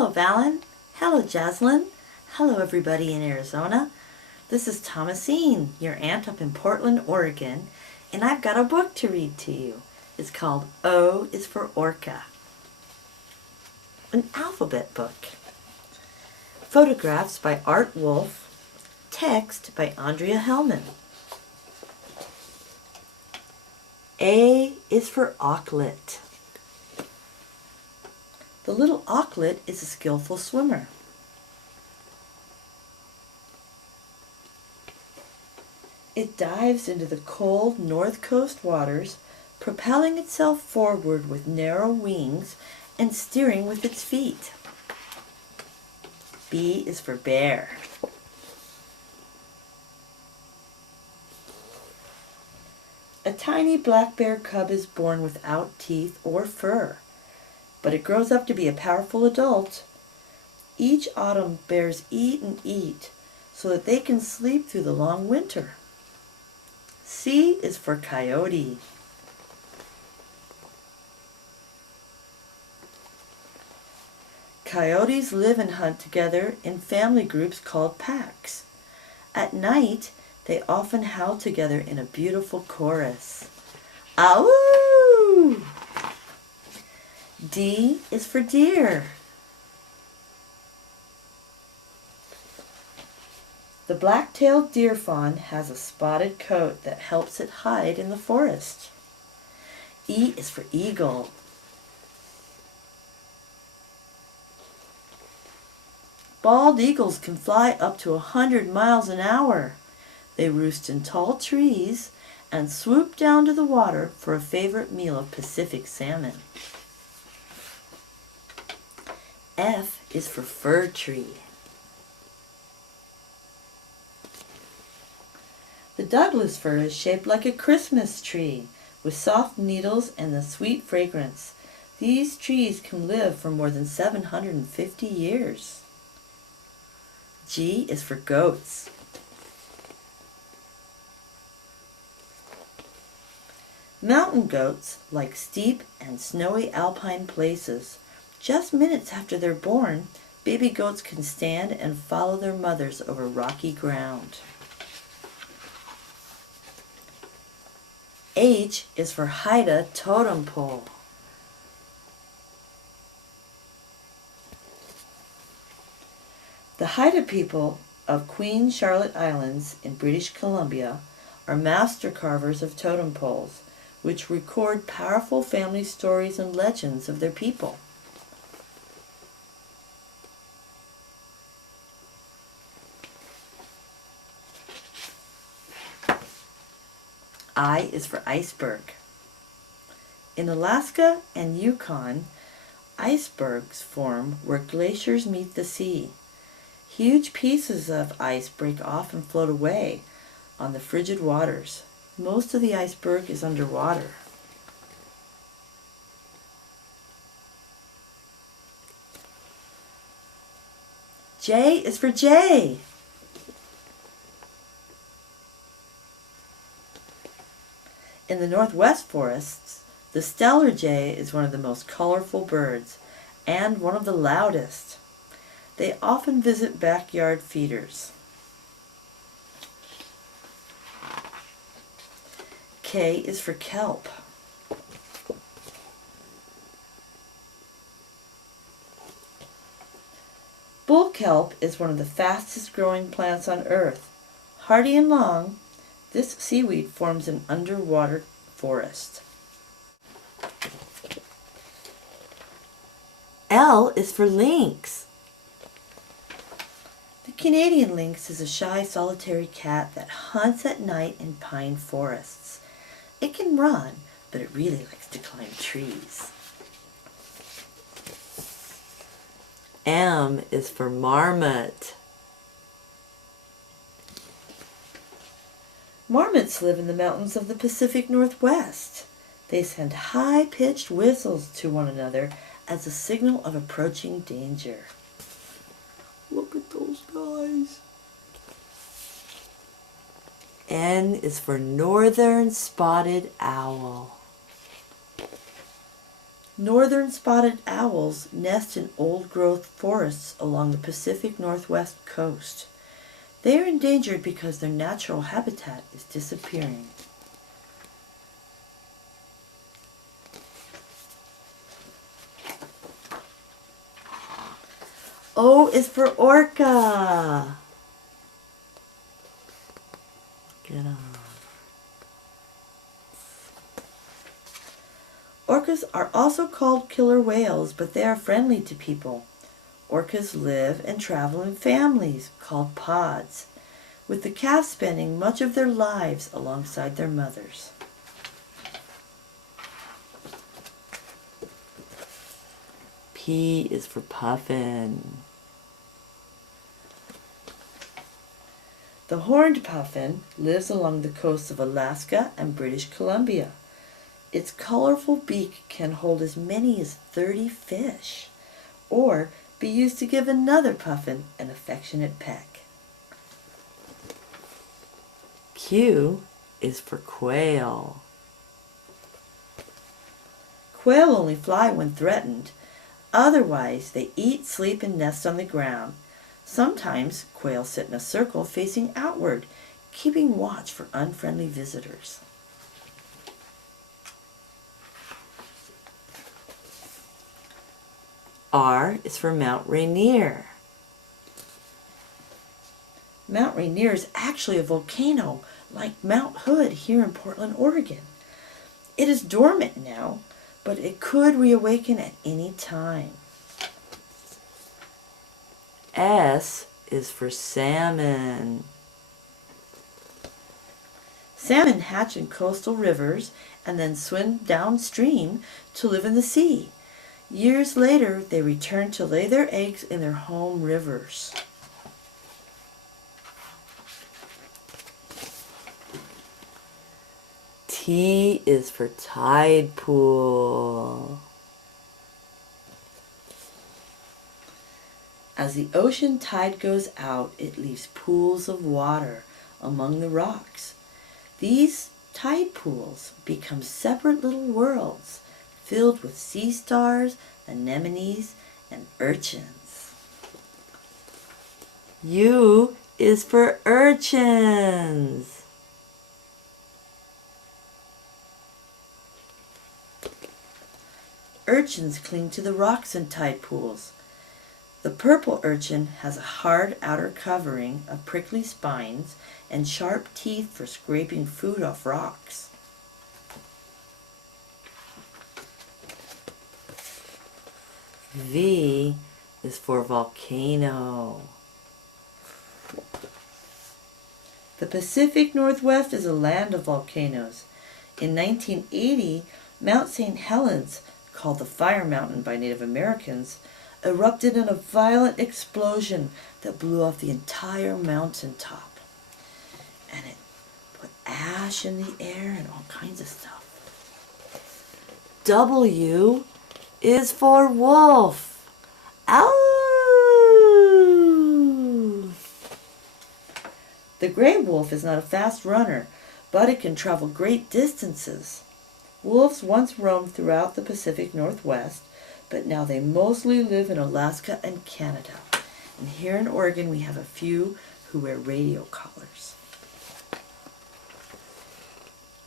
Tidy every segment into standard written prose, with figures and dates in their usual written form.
Hello, Valen. Hello, Jaslyn. Hello, everybody in Arizona. This is Thomascyne, your aunt up in Portland, Oregon, and I've got a book to read to you. It's called O is for Orca, an alphabet book. Photographs by Wolfe, text by Andrea Helman. A is for auklet. The little auklet is a skillful swimmer. It dives into the cold north coast waters, propelling itself forward with narrow wings and steering with its feet. B is for bear. A tiny black bear cub is born without teeth or fur, but it grows up to be a powerful adult. Each autumn bears eat and eat so that they can sleep through the long winter. C is for coyote. Coyotes live and hunt together in family groups called packs. At night, they often howl together in a beautiful chorus. Ow! D is for deer. The black-tailed deer fawn has a spotted coat that helps it hide in the forest. E is for eagle. Bald eagles can fly up to 100 miles an hour. They roost in tall trees and swoop down to the water for a favorite meal of Pacific salmon. F is for fir tree. The Douglas fir is shaped like a Christmas tree with soft needles and a sweet fragrance. These trees can live for more than 750 years. G is for goats. Mountain goats like steep and snowy alpine places. Just minutes after they're born, baby goats can stand and follow their mothers over rocky ground. H is for Haida totem pole. The Haida people of Queen Charlotte Islands in British Columbia are master carvers of totem poles, which record powerful family stories and legends of their people. I is for iceberg. In Alaska and Yukon, icebergs form where glaciers meet the sea. Huge pieces of ice break off and float away on the frigid waters. Most of the iceberg is underwater. J is for jay. In the Northwest forests, the Steller jay is one of the most colorful birds and one of the loudest. They often visit backyard feeders. K is for kelp. Bull kelp is one of the fastest growing plants on Earth. Hardy and long, this seaweed forms an underwater forest. L is for lynx. The Canadian lynx is a shy, solitary cat that hunts at night in pine forests. It can run, but it really likes to climb trees. M is for marmot. Marmots live in the mountains of the Pacific Northwest. They send high-pitched whistles to one another as a signal of approaching danger. Look at those guys. N is for northern spotted owl. Northern spotted owls nest in old-growth forests along the Pacific Northwest coast. They are endangered because their natural habitat is disappearing. O is for orca. Get on. Orcas are also called killer whales, but they are friendly to people. Orcas live and travel in families called pods, with the calves spending much of their lives alongside their mothers. P is for puffin. The horned puffin lives along the coasts of Alaska and British Columbia. Its colorful beak can hold as many as 30 fish, or be used to give another puffin an affectionate peck. Q is for quail. Quail only fly when threatened. Otherwise, they eat, sleep, and nest on the ground. Sometimes quail sit in a circle facing outward, keeping watch for unfriendly visitors. R is for Mount Rainier. Mount Rainier is actually a volcano like Mount Hood here in Portland, Oregon. It is dormant now, but it could reawaken at any time. S is for salmon. Salmon hatch in coastal rivers and then swim downstream to live in the sea. Years later, they return to lay their eggs in their home rivers. T is for tide pool. As the ocean tide goes out, it leaves pools of water among the rocks. These tide pools become separate little worlds filled with sea stars, anemones, and urchins. U is for urchins. Urchins cling to the rocks in tide pools. The purple urchin has a hard outer covering of prickly spines and sharp teeth for scraping food off rocks. V is for volcano. The Pacific Northwest is a land of volcanoes. In 1980, Mount St. Helens, called the Fire Mountain by Native Americans, erupted in a violent explosion that blew off the entire mountaintop. And it put ash in the air and all kinds of stuff. W is for wolf. Ow! The gray wolf is not a fast runner, but it can travel great distances. Wolves once roamed throughout the Pacific Northwest, but now they mostly live in Alaska and Canada. And here in Oregon, we have a few who wear radio collars.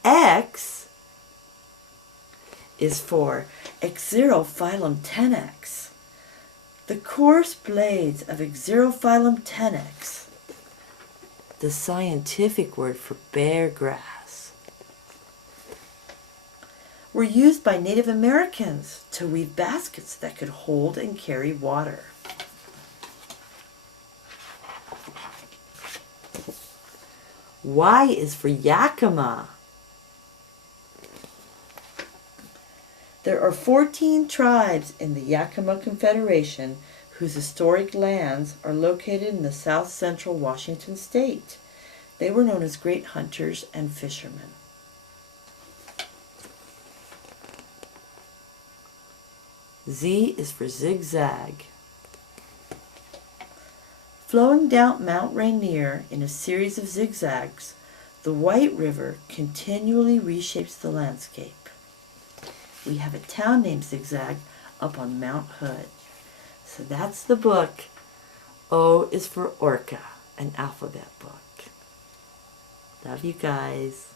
X is for Xerophyllum tenax. The coarse blades of Xerophyllum tenax, the scientific word for bear grass, were used by Native Americans to weave baskets that could hold and carry water. Y is for Yakima. There are 14 tribes in the Yakima Confederation whose historic lands are located in the south central Washington state. They were known as great hunters and fishermen. Z is for zigzag. Flowing down Mount Rainier in a series of zigzags, the White River continually reshapes the landscape. we have a town named Zigzag up on Mount Hood. So that's the book. O is for Orca, an alphabet book. Love you guys.